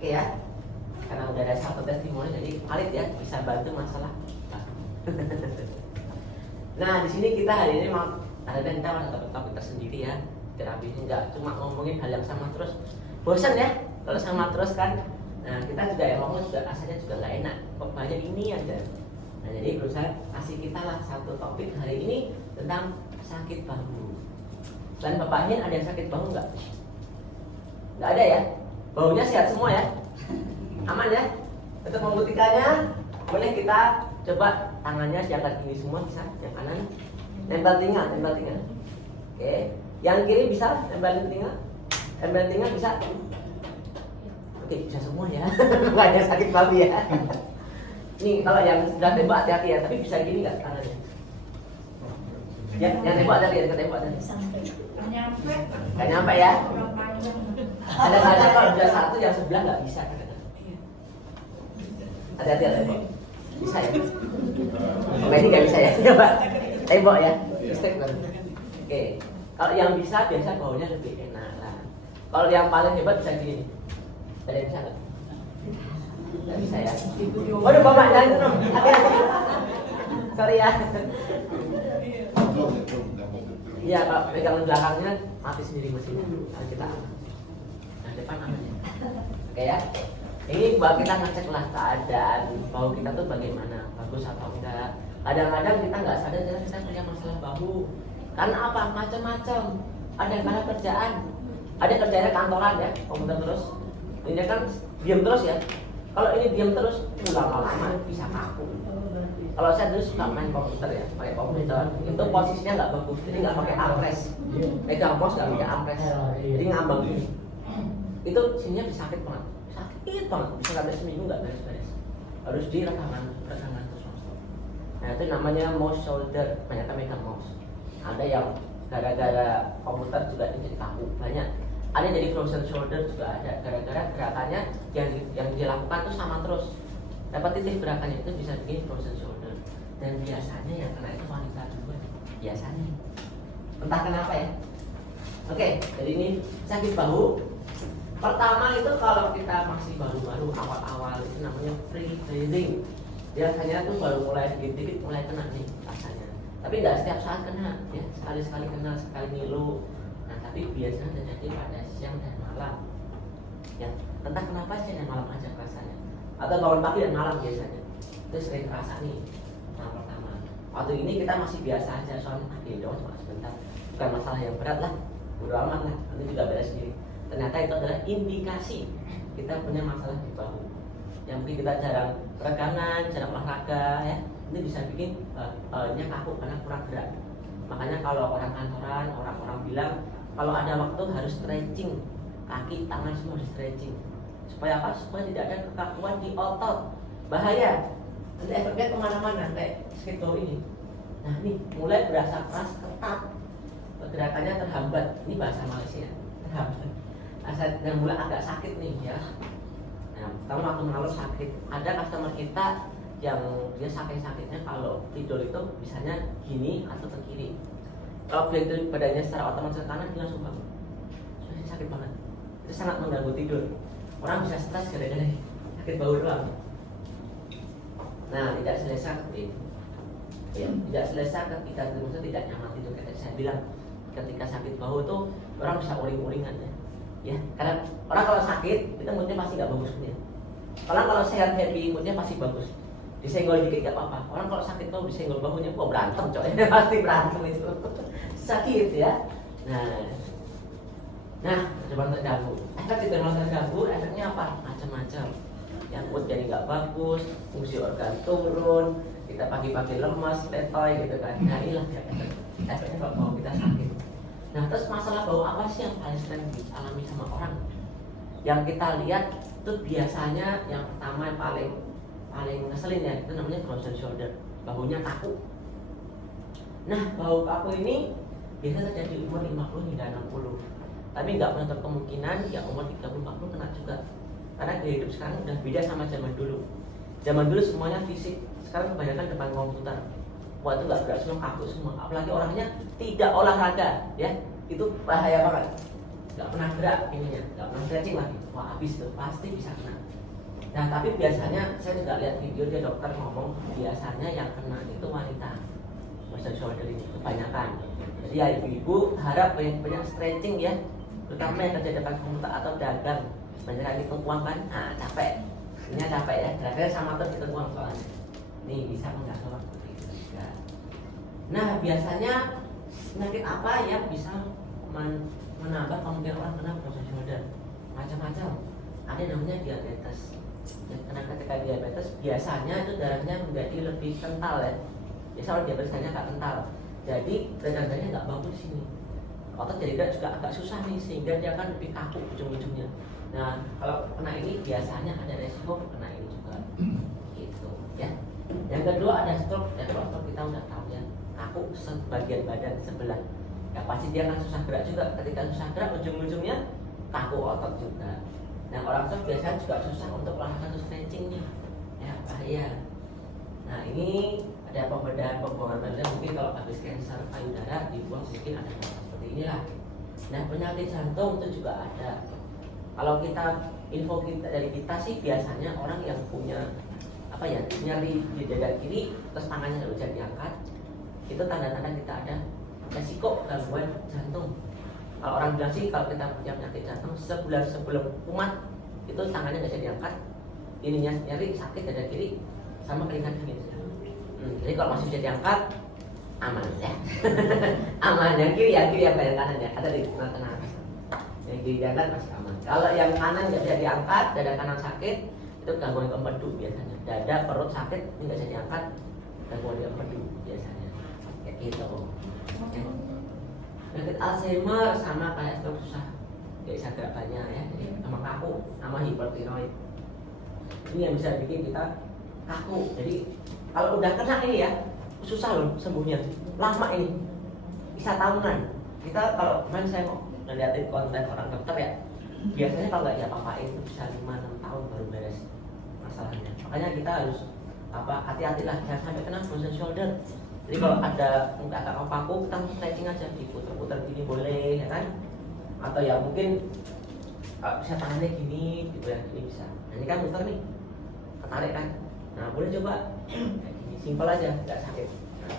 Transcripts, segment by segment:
Oke ya, karena udah ada satu testimoni jadi valid ya, bisa bantu masalah. Nah di sini kita hari ini mau ada topik tersendiri ya. Terapi ini nggak cuma ngomongin hal yang sama terus, bosan ya kalau sama terus kan. Nah kita juga emangnya juga rasanya juga nggak enak, kok banyak ini aja. Nah jadi berusaha kasih kita lah satu topik hari ini tentang sakit bahu. Selain Bapak Hin ada yang sakit bahu nggak? Nggak ada ya? Baunya sehat semua ya? Aman ya? Untuk membuktikannya boleh kita coba tangannya diangkat gini semua bisa, yang kanan nempel telinga. Oke, yang kiri bisa nempel telinga bisa. Oke, bisa semua ya. Nggak ada sakit bahu ya. Nih kalau yang sudah tembak hati-hati ya, tapi bisa gini nggak tangannya? Ya, yang tembak tadi, yang tembak tadi. Nggak nyampe ya? Kadang-kadang kalau udah satu yang sebelah nggak bisa. Hati-hati ya tembok. Bisa ya? Oh, ini nggak bisa ya? Coba tembok ya. Oke. Kalau yang bisa biasa baunya lebih enak lah. Kalau yang paling hebat bisa gini. Ada yang bisa nggak? Nggak bisa ya? Waduh Bapak jangan itu dong. Hati-hati. Sorry ya. Iya Pak, pegangan belakangnya mati sendiri mesinnya. Nah, kita nah depan aman ya. Oke ya. Ini buat kita ngecek lah keadaan bahu kita tuh bagaimana, bagus atau enggak. Kadang-kadang kita nggak sadar kita punya masalah bahu. Karena apa? Macam-macam. Ada karena kerjaan, ada kerjanya kantoran ya, komputer terus. Ini kan diam terus ya. Kalau ini diam terus, lama-lama bisa kaku. Kalau saya dulu suka main komputer ya, pakai komputer, itu posisinya nggak bagus, jadi nggak pakai armrest. Pegang mouse nggak pakai armrest, jadi ngambang gini. Itu sininya bisa sakit banget. Bisa sampai seminggu nggak beres-beres, harus rekaman terus. Nah itu namanya mouse shoulder, banyak megang mouse. Ada yang gara-gara komputer juga jadi kaku, banyak. Ada jadi frozen shoulder juga ada, gara-gara gerakannya yang dilakukan tuh sama terus. Repetitif gerakannya itu bisa bikin frozen shoulder. Dan biasanya yang kena itu wanita juga, biasanya. Entah kenapa ya. Oke, jadi ini sakit bahu. Pertama itu kalau kita masih baru-baru awal-awal itu namanya free breathing. Biasanya tuh baru mulai dikit-dikit mulai kena nih rasanya. Tapi nggak setiap saat kena ya, sekali-sekali kena, sekali ngilu. Nah tapi biasanya terjadi pada siang dan malam. Ya, entah kenapa siang dan malam aja rasanya. Atau bangun pagi dan malam biasanya. Itu sering terasa nih. Nah pertama, waktu ini kita masih biasa aja soalnya dong cuma sebentar. Bukan masalah yang berat lah, bodo amat lah. Nanti juga beres sendiri. Ternyata itu adalah indikasi kita punya masalah di bahu. Yang mungkin kita jarang peregangan, jarang olahraga ya, ini bisa bikin kaku karena kurang gerak. Makanya kalau orang kantoran, orang-orang bilang kalau ada waktu harus stretching, kaki, tangan semua harus stretching. Supaya apa? Supaya tidak ada kekakuan di otot. Bahaya. Nanti efeknya kemana-mana kayak sekitar ini. Nah ini mulai berasa keras, ketat, gerakannya terhambat. Ini bahasa Malaysia, terhambat. Dan mulai agak sakit nih ya. Nah, pertama waktu malam sakit. Ada customer kita yang dia sakit-sakitnya kalau tidur itu misalnya gini atau ke kiri. Kalau beliau itu badannya secara otomatis ke kanan, dia langsung bangun. Soalnya sakit banget. Itu sangat mengganggu tidur. Orang bisa stres gara-gara sakit bahu doang. Nah, tidak selesai seperti itu. Ya, tidak selesai ketika tidak nyaman tidur. Kayak saya bilang, ketika sakit bahu itu orang bisa uring-uringan ya. Ya, karena orang kalau sakit itu moodnya pasti nggak bagus punya. Orang kalau sehat happy moodnya pasti bagus. Disenggol dikit nggak apa-apa. Orang kalau sakit bahu disenggol bahunya, kok berantem coy. Pasti berantem itu. Sakit ya. Nah, coba terganggu. Efek terganggu, efeknya apa? Macam-macam. Yang mood jadi nggak bagus, fungsi organ turun, kita pagi-pagi lemas, letoy gitu kan. Nah inilah ya efeknya kalau bahu kita sakit. Nah terus masalah bau apa sih yang paling sering dialami sama orang? Yang kita lihat itu biasanya yang pertama yang paling ngeselin ya, itu namanya frozen shoulder, bahunya kaku. Nah bau kaku ini biasa terjadi umur 50 hingga 60. Tapi nggak menutup kemungkinan yang umur 30-40 kena juga. Karena gaya hidup sekarang udah beda sama zaman dulu. Zaman dulu semuanya fisik, sekarang kebanyakan depan komputer. Wah itu nggak gerak semua, kaku semua. Apalagi orangnya tidak olahraga, ya itu bahaya banget. nggak pernah gerak ininya, nggak pernah stretching lagi, wah habis tuh, pasti bisa kena. Nah tapi biasanya saya juga lihat video dia dokter ngomong biasanya yang kena itu wanita motion shoulder ini kebanyakan. Jadi ya ibu-ibu harap banyak stretching ya, terutama yang kerja depan komputer atau dagang, sebenarnya hitung uang kan, nah capek, ini capek ya, dagang sama terus hitung uang soalnya. Nih bisa mengganggu waktu itu juga. Nah biasanya penyakit apa yang bisa menambah kemungkinan orang kena motion shoulder? Macam-macam. Ada namanya diabetes. Karena ketika diabetes biasanya itu darahnya menjadi lebih kental ya. Biasa orang diabetes darahnya agak kental. Jadi darahnya nggak bagus di sini. Otot jadi juga agak susah nih sehingga dia akan lebih kaku ujung-ujungnya. Nah kalau kena ini biasanya ada resiko kena ini juga. Gitu ya. Yang kedua ada stroke. Ya kalau stroke kita udah tahu ya, kaku sebagian badan sebelah. Ya pasti dia akan susah gerak juga. Ketika susah gerak ujung-ujungnya kaku otot juga. Nah orang stroke biasanya juga susah untuk melakukan stretchingnya, ya bahaya. Nah ini ada pembuangan badan mungkin kalau habis kanker payudara dibuang mungkin ada seperti inilah. Nah penyakit jantung itu juga ada. Kalau kita info kita dari kita sih biasanya orang yang punya apa ya nyeri di dada kiri terus tangannya nggak bisa diangkat, itu tanda-tanda kita ada resiko gangguan jantung. Kalau orang bilang sih kalau kita punya penyakit jantung sebulan sebelum kumat itu tangannya nggak bisa diangkat, ininya nyeri sakit dada kiri sama keringat dingin. Jadi kalau masih bisa diangkat aman ya. Aman yang kiri yang bayar kanan ya, ada di tengah-tengah. Yang kiri diangkat masih aman. Kalau yang kanan nggak bisa diangkat, dada kanan sakit, itu gangguan empedu biasanya. Dada perut sakit ini nggak bisa diangkat, gangguan empedu biasanya. Kayak gitu. Ya. Penyakit Alzheimer sama kayak stroke susah, nggak bisa gerak banyak ya, jadi sama kaku, sama hipertiroid. Ini yang bisa bikin kita kaku. Jadi kalau udah kena ini ya susah loh sembuhnya, lama ini, bisa tahunan. Kita kalau kemarin saya mau ngeliatin konten orang dokter ya, biasanya kalau nggak diapa-apain itu bisa 5-6 tahun baru beres masalahnya. Makanya kita harus hati-hatilah jangan sampai kena motion shoulder. Jadi kalau ada agak kaku, kita stretching aja, diputer-puter gini boleh, ya kan? Atau ya mungkin bisa tangannya gini, gitu ya, gini bisa. Nah ini kan muter nih, ketarik kan? Nah boleh coba kayak gini, simpel aja, nggak sakit. Nah,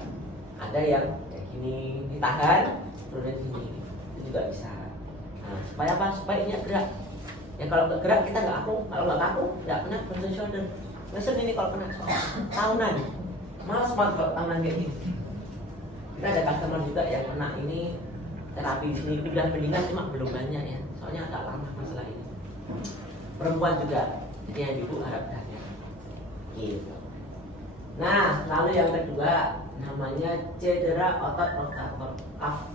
ada yang kayak gini ditahan, turunnya gini, itu juga bisa. Nah supaya apa? Supaya ini gerak. Ya kalau nggak gerak kita nggak kaku, kalau nggak kaku nggak kena motion shoulder. Lesson ini kalau kena tahunan. Malas banget kalau tangan kayak gini. Kita ada customer juga yang kena ini terapi di sini udah mendingan cuma belum banyak ya. Soalnya agak lama masalah ini. Perempuan juga, jadi yang ibu harap banyak. Gitu. Nah, lalu yang kedua namanya cedera otot rotator cuff.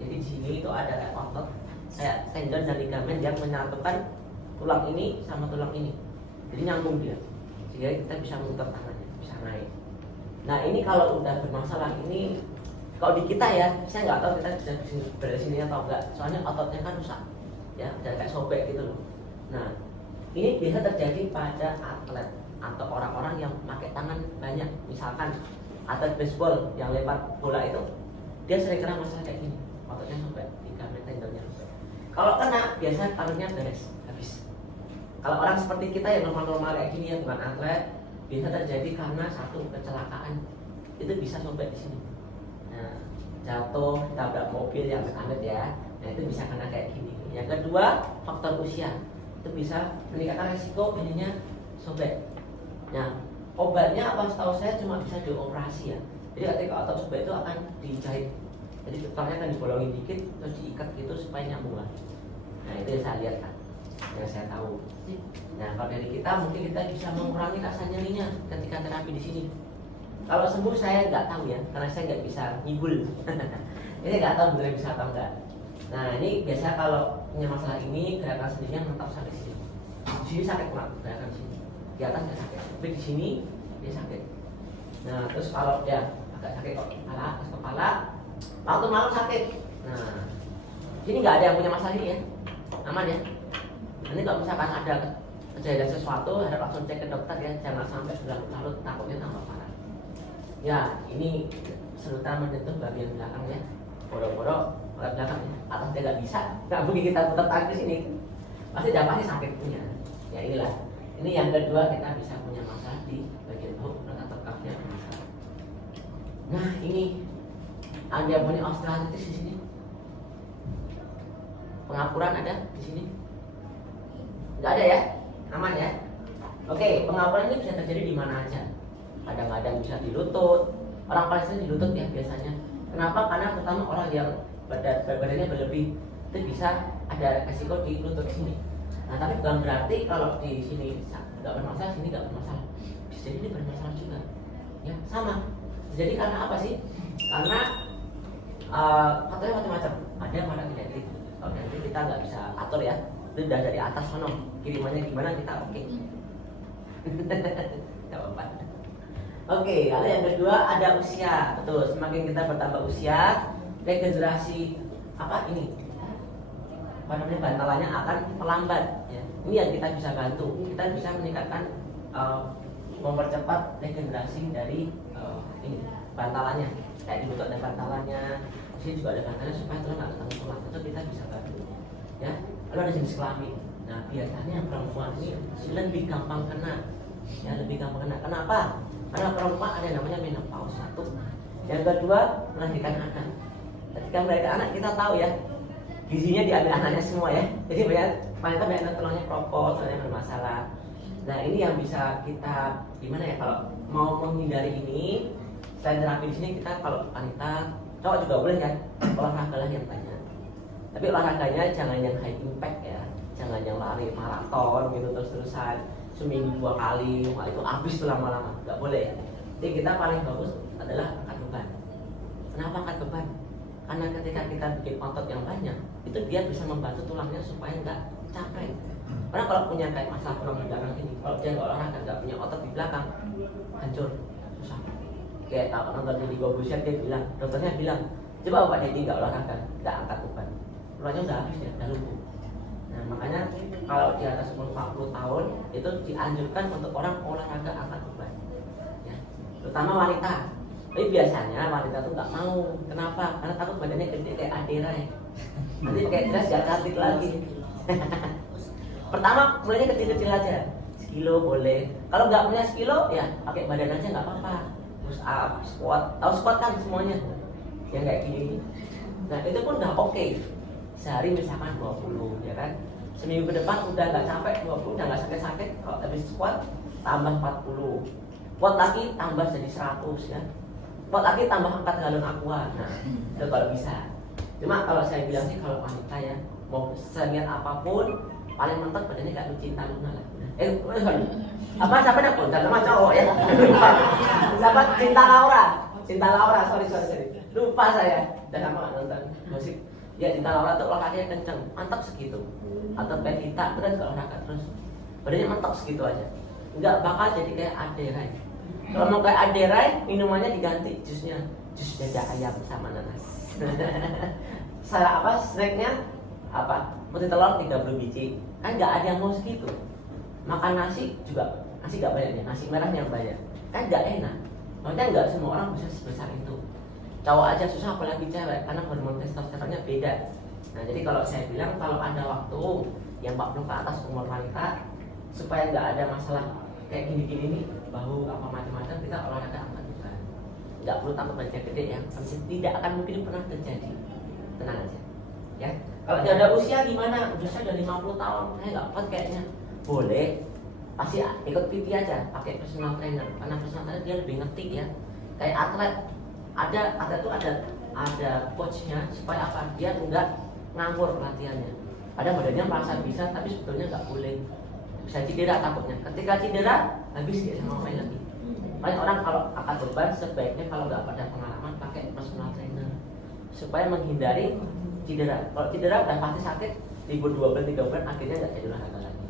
Jadi di sini itu ada kayak otot, kayak tendon dan ligamen yang menyatukan tulang ini sama tulang ini. Jadi nyambung dia. Sehingga kita bisa muter tangannya, bisa naik. Nah ini kalau udah bermasalah ini, kalau di kita ya, saya nggak tahu kita bisa berada sini atau enggak. Soalnya ototnya kan rusak, ya, dan kayak sobek gitu loh. Nah ini biasa terjadi pada atlet atau orang-orang yang pakai tangan banyak. Misalkan atlet baseball yang lempar bola itu, dia sering kena masalah kayak gini, ototnya sobek, ligamen tendonnya sobek. Kalau kena, biasa tangannya beres, habis. Kalau orang seperti kita yang normal-normal kayak gini, yang bukan atlet, bisa terjadi karena satu kecelakaan, itu bisa sobek di sini. Nah, jatuh, tabrak mobil yang amit ya, nah itu bisa kena kayak gini. Yang kedua, faktor usia, itu bisa meningkatkan resiko ininya sobek. Nah, obatnya apa setahu saya cuma bisa dioperasi ya. Jadi ketika otot sobek itu akan dijahit. Jadi tutupnya akan dibolongin dikit, terus diikat gitu supaya nyambung lagi. Nah itu yang saya lihat kan, yang saya tahu. Nah kalau dari kita mungkin kita bisa mengurangi rasa nyerinya ketika terapi di sini. Kalau sembuh saya nggak tahu ya, karena saya nggak bisa ngibul. Ini nggak tahu benar bisa atau enggak. Nah ini biasa kalau punya masalah ini gerakan sendirinya mentok sampai sini. Di sini sakit banget gerakan sini, di atas nggak sakit, tapi di sini dia sakit. Nah terus kalau dia agak sakit kepala, atas kepala, waktu malam sakit. Nah sini nggak ada yang punya masalah ini ya, aman ya. Nanti kalau misalkan ada kejadian sesuatu, harap langsung cek ke dokter ya, jangan sampai berlarut-larut, takutnya tambah parah. Ya, ini serutan menyentuh bagian belakang ya, boro-boro otot belakang, atasnya nggak bisa, nggak mungkin kita putar tarik ke sini, pasti dampaknya sakit punya. Ya inilah, ini yang kedua kita bisa punya masalah di bagian bahu atau kafnya bermasalah. Nah ini ada punya osteoartritis di sini, pengapuran ada di sini, nggak ada ya, aman ya. Oke, pengapuran ini bisa terjadi di mana aja. Kadang-kadang bisa di lutut, orang paling sering di lutut ya biasanya. Kenapa? Karena terutama orang yang badannya berlebih itu bisa ada resiko di lutut sini. Nah tapi bukan berarti kalau di sini nggak bermasalah, sini nggak bermasalah. Bisa jadi ini bermasalah juga. Ya sama. Jadi karena apa sih? Karena faktornya macam-macam. Ada yang pada genetik. Kalau genetik kita nggak bisa atur ya. Itu udah dari atas sana. Kirimannya gimana kita oke. Gak apa-apa. Oke, lalu yang kedua ada usia. Betul, semakin kita bertambah usia, regenerasi apa ini? Apa namanya, bantalannya akan melambat. Ya. Ini yang kita bisa bantu. Kita bisa meningkatkan, mempercepat regenerasi dari ini bantalannya. Kayak di lutut ada bantalannya, di sini juga ada bantalannya supaya tulang nggak ketemu tulang. Itu kita bisa bantu. Ya. Lalu ada jenis kelamin. Nah biasanya perempuan ini lebih gampang kena, ya lebih gampang kena. Kenapa? Karena perempuan ada yang namanya menopause satu. Yang kedua melahirkan anak. Ketika melahirkan anak kita tahu ya gizinya diambil anaknya semua ya. Jadi banyak tulangnya kropos, tulangnya bermasalah. Nah ini yang bisa kita gimana ya kalau mau menghindari ini. Selain terapi di sini kita kalau wanita, cowok juga boleh ya olahraga lah yang banyak. Tapi olahraganya jangan yang high impact ya. Jangan yang lari maraton gitu terus-terusan seminggu 2 kali, wah itu habis tuh lama-lama, nggak boleh. Jadi kita paling bagus adalah angkat beban. Kenapa angkat beban? Karena ketika kita bikin otot yang banyak, itu dia bisa membantu tulangnya supaya nggak capek. Karena kalau punya kayak masalah tulang di belakang ini, kalau dia nggak olahraga, nggak punya otot di belakang, hancur, susah. Kayak nonton di Gobusian dia bilang, dokternya bilang, coba Pak Dedi nggak olahraga, nggak angkat beban, tulangnya udah habis ya, udah lumpuh. Nah makanya kalau di atas umur 40 tahun itu dianjurkan untuk orang olahraga angkat beban ya, terutama wanita. Tapi biasanya wanita tuh nggak mau. Kenapa? Karena takut badannya gede kayak Adera ya. Nanti pakai dress gak cantik lagi. Pertama mulainya kecil-kecil aja, sekilo boleh. Kalau nggak punya sekilo ya pakai badan aja nggak apa-apa. Push up, squat, tahu squat kan semuanya yang kayak gini. Nah itu pun udah oke. Sehari misalkan 20 ya kan, seminggu ke depan udah nggak capek 20, udah nggak sakit-sakit. Kalau habis squat tambah 40, squat lagi tambah jadi 100 ya, squat lagi tambah 4 galon aqua. Nah itu kalau bisa. Cuma kalau saya bilang sih kalau wanita ya mau seniat apapun paling mentok badannya kayak Cinta Luna lah. Apa siapa dah pun sama cowok ya. Siapa? Cinta Laura, sorry. Lupa saya. Dan sama nonton musik. Ya Cinta Laura tuh olahraganya kenceng, mantap segitu. Atau Pevita terus kalau olahraga terus, badannya mantap segitu aja. Enggak bakal jadi kayak Aderai. Kalau mau kayak Aderai, minumannya diganti jusnya, jus dada ayam sama nanas. Salah apa? Snacknya apa? Putih telur 30 biji. Kan nggak ada yang mau segitu. Makan nasi juga, nasi nggak banyak ya, nasi merah yang banyak. Kan nggak enak. Makanya nggak semua orang bisa sebesar itu. Cowok aja susah apalagi cewek karena hormon testosteronnya beda. Nah jadi kalau saya bilang kalau ada waktu yang 40 ke atas umur wanita supaya nggak ada masalah kayak gini-gini nih bahu apa macam-macam, kita olahraga angkat beban. Nggak perlu tambah badannya gede ya, tidak akan mungkin pernah terjadi. Tenang aja ya. Kalau dia ada usia gimana? Usia udah 50 tahun, saya nggak kuat kayaknya. Boleh, pasti ikut PT aja, pakai personal trainer. Karena personal trainer dia lebih ngerti ya. Kayak atlet tuh ada coachnya supaya apa? Dia enggak nganggur latihannya. Ada badannya merasa bisa tapi sebetulnya nggak boleh. Bisa cedera takutnya. Ketika cedera habis dia sama main lagi. Banyak orang kalau angkat beban sebaiknya kalau nggak pada pengalaman pakai personal trainer supaya menghindari cedera. Kalau cedera udah pasti sakit, libur 2 bulan 3 bulan akhirnya nggak jadi olahraga lagi.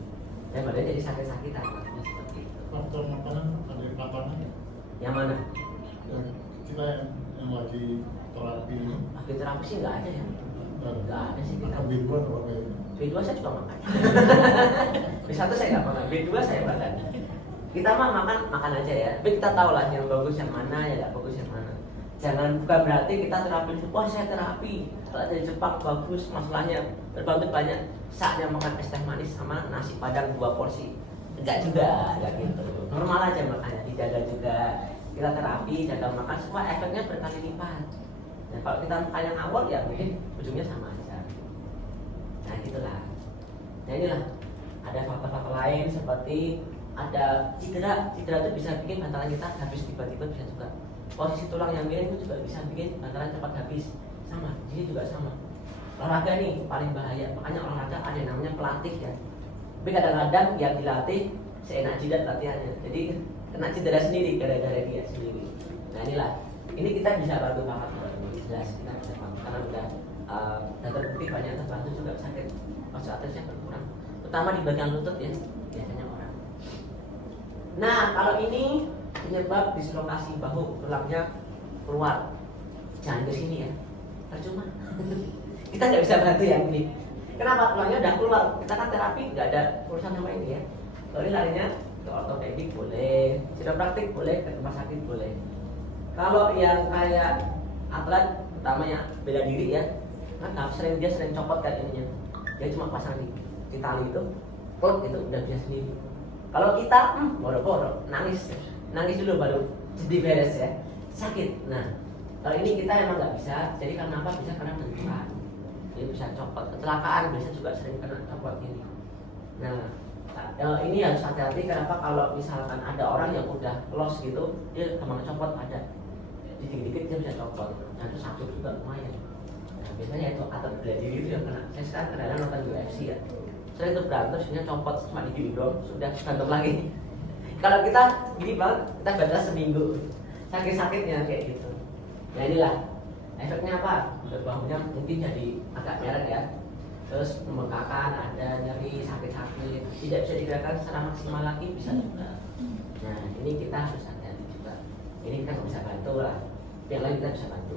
Dan badannya jadi sakit-sakitan. Seperti itu. Faktor makanan ada makanan Yang mana? Kita yang lagi terapi ini. Lagi terapi sih nggak ada ya. Nggak ada sih kita. Makan B2 atau apa ya? B2 saya juga makan. B1 saya nggak makan, B2 saya makan. Kita mah makan aja ya. Tapi kita tahu lah yang bagus yang mana, yang nggak bagus yang mana. Jangan, bukan berarti kita terapi, wah saya terapi kalau dari Jepang bagus, masalahnya terbantu banyak, saatnya makan es teh manis sama nasi padang 2 porsi. Enggak juga, enggak gitu. Normal aja makanya, dijaga juga. Kita terapi, jaga makan, semua efeknya berkali lipat. Nah kalau kita makannya ngawur ya mungkin ujungnya sama aja. Nah gitulah. Nah inilah, ada faktor-faktor lain seperti ada cedera itu bisa bikin bantalan kita habis tiba-tiba, bisa juga posisi tulang yang miring itu juga bisa bikin bantalan cepat habis. Sama, ini juga sama. Olahraga nih paling bahaya, makanya olahraga ada yang namanya pelatih ya. Tapi kadang-kadang yang dilatih seenak jidat latihannya, jadi kena cedera sendiri gara-gara dia sendiri. Nah inilah, ini kita bisa bantu banget, jelas kita bisa bantu karena udah terbukti banyak terbantu juga sakit osteoartrisnya berkurang, terutama di bagian lutut ya biasanya orang. Nah kalau ini penyebab dislokasi bahu, tulangnya keluar, jangan ke sini ya, percuma. Kita nggak bisa bantu yang ini. Kenapa? Tulangnya udah keluar, kita kan terapi nggak ada urusan sama ini ya. Kalau ini larinya ke ortopedik boleh, chiropraktik boleh, ke rumah sakit boleh. Kalau yang kayak atlet, utamanya bela diri ya, kan dia sering copot kayak ininya. Dia cuma pasang di tali itu, plot itu udah biasa sendiri. Kalau kita, boro-boro, nangis dulu baru jadi beres ya, sakit. Nah, kalau ini kita emang nggak bisa. Jadi karena apa? Bisa karena benturan. Dia bisa copot, kecelakaan biasa juga sering kena copot ini. Nah, ini harus hati-hati. Kenapa? Kalau misalkan ada orang yang udah loss gitu, dia gampang copot, ada dikit-dikit dia bisa copot. Nah itu sakit juga lumayan. Nah, biasanya itu atlet bela diri itu yang kena. Saya sekarang kadang-kadang nonton UFC ya, sering itu berantem, sebenarnya copot cuma di gini doang, sudah berantem lagi. Kalau kita gini banget, kita batas seminggu, sakit-sakitnya kayak gitu. Nah inilah efeknya apa? Bahunya mungkin jadi agak merah ya, terus pembengkakan, ada nyeri, sakit-sakit, tidak bisa digerakkan secara maksimal lagi, bisa juga. Nah ini kita harus hati-hati juga. Ini kita nggak bisa bantu lah, yang lain kita bisa bantu.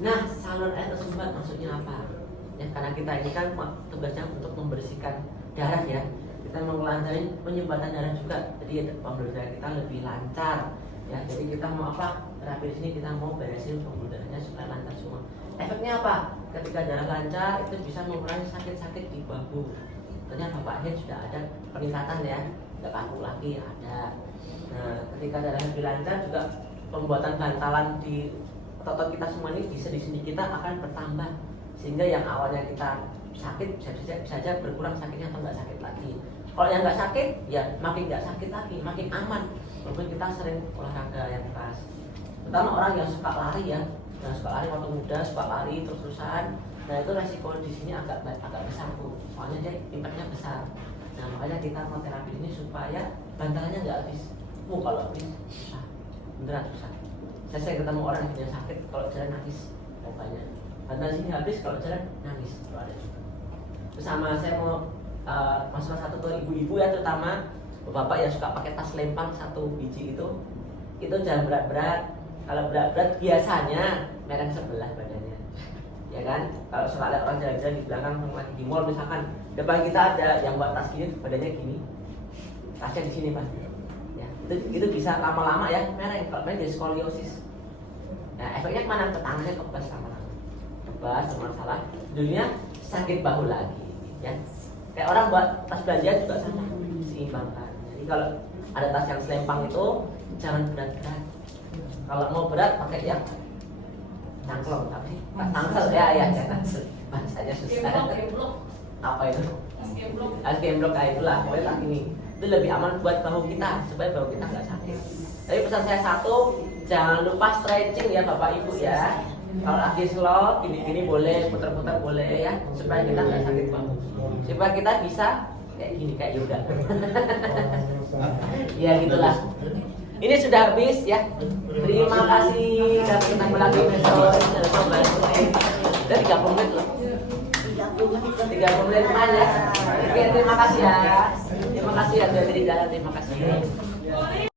Nah saluran air tersumbat maksudnya apa? Ya karena kita ini kan tugasnya untuk membersihkan darah ya, kita mengelancarin penyumbatan darah juga, jadi pembuluh darah kita lebih lancar. Ya, jadi kita mau apa? Terapi di sini kita mau beresin pembuluh darahnya supaya lancar semua. Efeknya apa? Ketika darah lancar itu bisa mengurangi sakit-sakit di bahu. Ternyata bapaknya sudah ada peningkatan ya, nggak kaku lagi ada. Nah, ketika darah lebih lancar juga pembuatan bantalan di otot kita semua ini di sendi-sendi kita akan bertambah, sehingga yang awalnya kita sakit bisa saja berkurang sakitnya atau nggak sakit lagi. Kalau yang nggak sakit ya makin nggak sakit lagi, makin aman. Walaupun kita sering olahraga yang keras, terutama orang yang suka lari ya, yang suka lari waktu muda, suka lari terus-terusan. Nah itu resiko di sini agak besar tuh, soalnya dia impactnya besar. Nah makanya kita mau terapi ini supaya bantalannya nggak habis. Kalau habis susah, beneran susah. Saya sering ketemu orang yang sakit kalau jalan nangis, banyak. Bantalan sini habis, kalau jalan nangis, kalau ada juga. Terus sama saya mau masalah satu ke ibu-ibu ya, terutama bapak yang suka pakai tas lempang 1 biji itu jangan berat-berat. Kalau berat-berat biasanya mereng sebelah badannya, ya kan? Kalau suka lihat orang jalan-jalan di belakang lagi di mall misalkan, depan kita ada yang buat tas gini, badannya gini, tasnya di sini pak. Ya, itu bisa lama-lama ya mereng. Kalau mereng jadi skoliosis. Nah efeknya kemana? Ke tangannya kebas lama-lama, kebas bermasalah, jadinya sakit bahu lagi. Ya, kayak orang buat tas belanja juga sama, seimbangkan. Jadi kalau ada tas yang selempang itu jangan berat-berat. Kalau mau berat pakai yang cangklong, tapi tangsel ya tangsel. Bahasanya susah. Apa itu? Gemblok kayak itulah. Pokoknya tak ini. Itu lebih aman buat bahu kita supaya bahu kita nggak sakit. Tapi pesan saya satu, jangan lupa stretching ya Bapak Ibu ya. Kalau lagi slow, gini-gini boleh, putar-putar boleh ya, supaya kita nggak sakit bahu. Supaya kita bisa kayak gini, kayak yoga. Ya gitulah. Ini sudah habis ya. Terima kasih. Dan kita lagi besok. Udah 30 menit loh. 30 menit aja. Oke, terima kasih ya. Terima kasih ya dari jalan. Terima kasih.